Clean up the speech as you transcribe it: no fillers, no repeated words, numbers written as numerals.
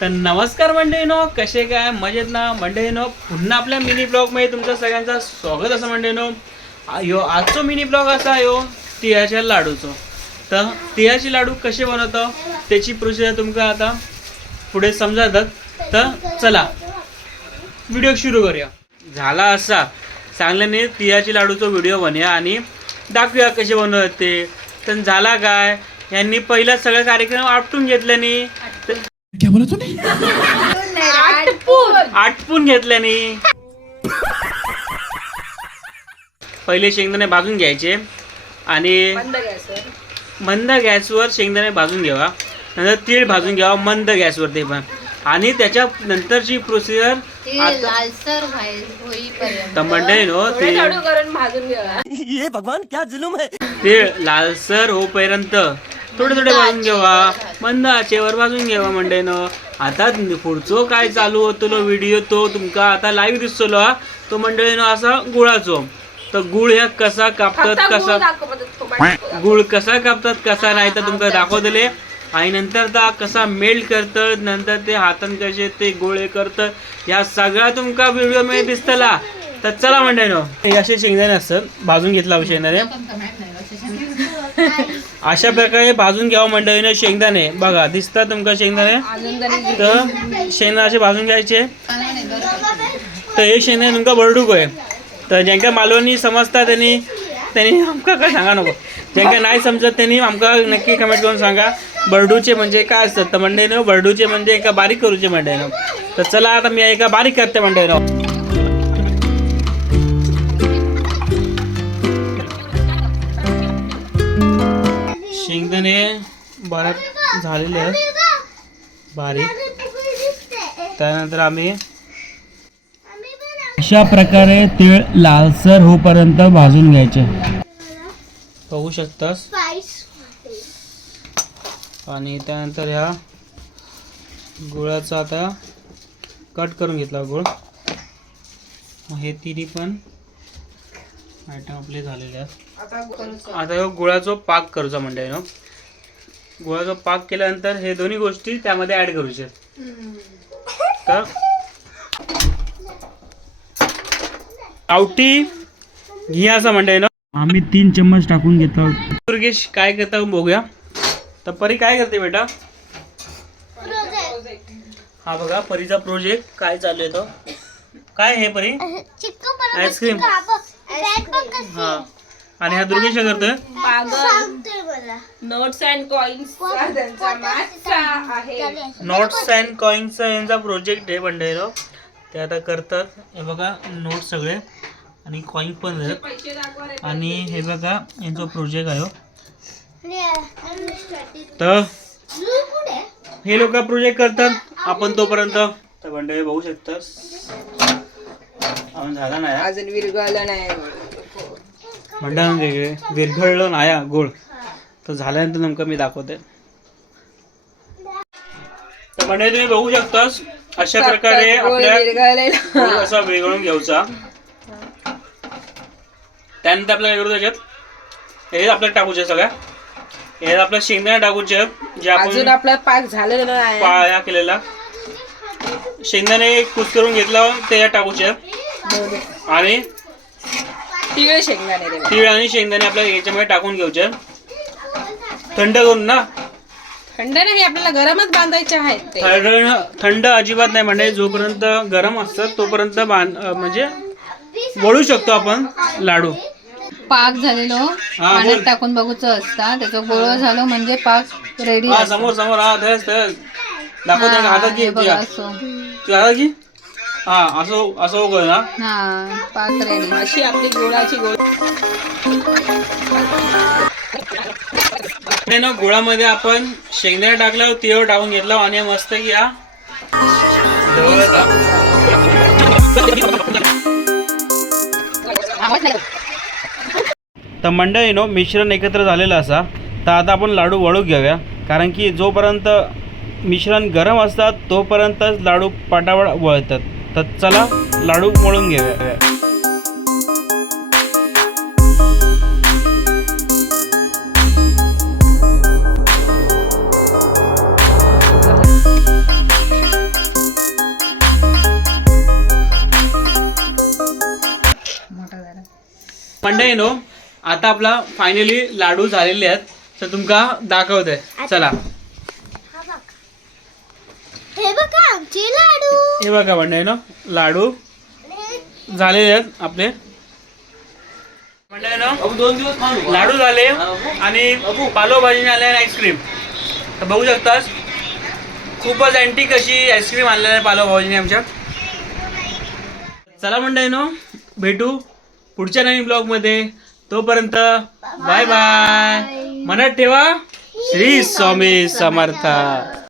तर नमस्कार मंडळीनो, कसे काय मजेत ना मंडळीनो. पुन्हा आपल्या मिनी ब्लॉगमध्ये तुमचं सगळ्यांचं स्वागत असं मंडळीनो. आजचा मिनी ब्लॉग असा आहे तिळाच्या लाडूचो. तर तिळाचे लाडू कसे बनवतो त्याची प्रोसेस तुमका आता पुढे समजातात. तर चला व्हिडिओ सुरू करूया. झाला असा चांगल्याने तिळाचे लाडूचा व्हिडिओ बनूया आणि दाखवूया कसे बनवतात ते. तर झाला काय, यांनी पहिला सगळा कार्यक्रम आपटून घेतल्याने क्या बोला तूने? आटपून घेतल्याने पहिले शेंगदाणे भाजून घ्यायचे आणि मंद गॅसवर शेंगदाणे भाजून घ्यावा. नंतर तीळ भाजून घ्यावा मंद गॅसवर ते पण. आणि त्याच्या नंतरची प्रोसिजर मंडळीनो ये भगवान क्या जुलूम है. तीळ लालसर होईपर्यंत थोडे थोडे भाजून घ्यावा, मंद आचेवर भाजून घ्यावा मंडळीनो. आता पुढचो काय चालू होतो व्हिडिओ तो तुमका आता लाईव्ह दिसतो तो मंडळीनो असा गुळाचो. तर गुळ ह्या कसा कापतात गुळ कसा कापतात कसा नाही तर तुमका दाखवतले. आणि नंतर ता कसा मेल्ट करतात, नंतर ते हातान कसे ते गोळे करतात, ह्या सगळा तुमका व्हिडिओ मध्ये दिसतला. तर चला मंडळीनो, हे असे शेंगदाणे असतात भाजून घेतला शेंगदाणे अशा प्रकारे भाजून घ्यावं मंडळीने. शेंगदाणे बघा दिसतात तुमका शेंगदाणे. तर शेंगदाणे असे भाजून घ्यायचे. तर हे शेंगदाणे तुमका बरडूक आहे. तर ज्यांका मालवणी समजता त्यांनी आमका काय सांगा नको. ज्यांका नाही समजत त्यांनी आमका नक्की कमेंट करून सांगा बरडूचे म्हणजे काय असतात. तर मंडळीनो बरडूचे म्हणजे एका बारीक करूचे मंडळीनो. तर चला आता मी एका बारीक करते मंडळीनो. शेंगदाणे बारीक झालेले आहेत बारीक. त्यानंतर आम्ही अशा प्रकारे तीळ लालसर होईपर्यंत भाजून घ्यायचे. बघू शकतास. आणि त्यानंतर ह्या गुळाचा आता कट करून घेतला गुळ. हे तिन्ही पण आयटम आपले झालेले आहेत. आता गुळाचा पाक करूचा मंडळीनो. गुळाचा पाक केल्यानंतर हे दोन्ही गोष्टी त्यामध्ये ऍड करूचे. तर आवटी घियाचा मंडळीनो आम्ही 3 चम्मच टाकून घेतो. दुर्गेश काय करता बघूया. तर परी काय करते बेटा. हा बघा परीचा प्रोजेक्ट काय चालू आहे तो. काय हे परी आईस्क्रीम. हा आणि हा दुर्गेश काय करतोय notes and coins. Notes and कॉइन्सचा यांचा प्रोजेक्ट आहे मंडळीनो. ते आता करतात. हे बघा नोट सगळे आणि कॉइन पण आहेत. आणि हे बघा यांचा प्रोजेक्ट आहे. तर हे लोक प्रोजेक्ट करतात आपण तोपर्यंत. तर मंडळी बघू शकतात अजून झाला नाही अजून विरघळलं नाही मंडळ विरघळलं नाही गोळ. तर झाल्यानंतर नेमकं मी दाखवते. तर मंडळी तुम्ही बघू शकतास अशा प्रकारे आपल्या असा विरघळून घ्यायचा. त्यानंतर आपल्याला काय करू त्याच्यात हे आपल्याला टाकूचे सगळ्या हे आपल्या शेंगदाणे टाकूचे जे आपण आपला पाक झालेला नाही पाया केलेला शेंगदाणे कुस्करून घेतला ते टाकूचे. आणि तीळ आणि शेंगदाणे आपल्या याच्यामध्ये टाकून घ्यायचे थंड करून ना. थंड नाही आपल्याला गरमच बांधायचे आहेत. थंड अजिबात नाही म्हणजे जोपर्यंत गरम असतात तोपर्यंत म्हणजे वळू शकतो आपण लाडू. पाक झालेलो पाण्यात टाकून बघूचं असता त्याचा गोळा झालो म्हणजे पाक रेडी. समोर समोर हा तेच दाखवते हातात घे तू हातात घे. हा असं असं होय ना. हा पाक रेडी. अशी आपली गुळाची गुळामध्ये आपण शेंगदाणे टाकल्यावर तीळ टाकून घेतला आणि मस्त की हा तर मंडळीनो मिश्रण एकत्र झालेलं असा. तर आता आपण लाडू वळू घेऊया कारण की जोपर्यंत मिश्रण गरम असतात तोपर्यंतच लाडू पटापट वळतात. तर चला लाडू वळून घेऊया. मंडळीनो आता आपला फायनली लाडू झालेले आहेत तर तुमका दाखवत आहे. चला हे बघा आमचे लाडू. हे बघा मंडळीनो लाडू झालेले आहेत आपले. मंडळीनो लाडू झाले आणि पालोभाजीने आले आईस्क्रीम. तर बघू शकतास खूपच अँटिक अशी आईस्क्रीम आणलेली आहे पालोभाजीने आमच्या. चला मंडळीनो भेटू पुढच्या नवीन ब्लॉगमध्ये. तोपर्यंत बाय बाय. मनात ठेवा श्री स्वामी समर्थ.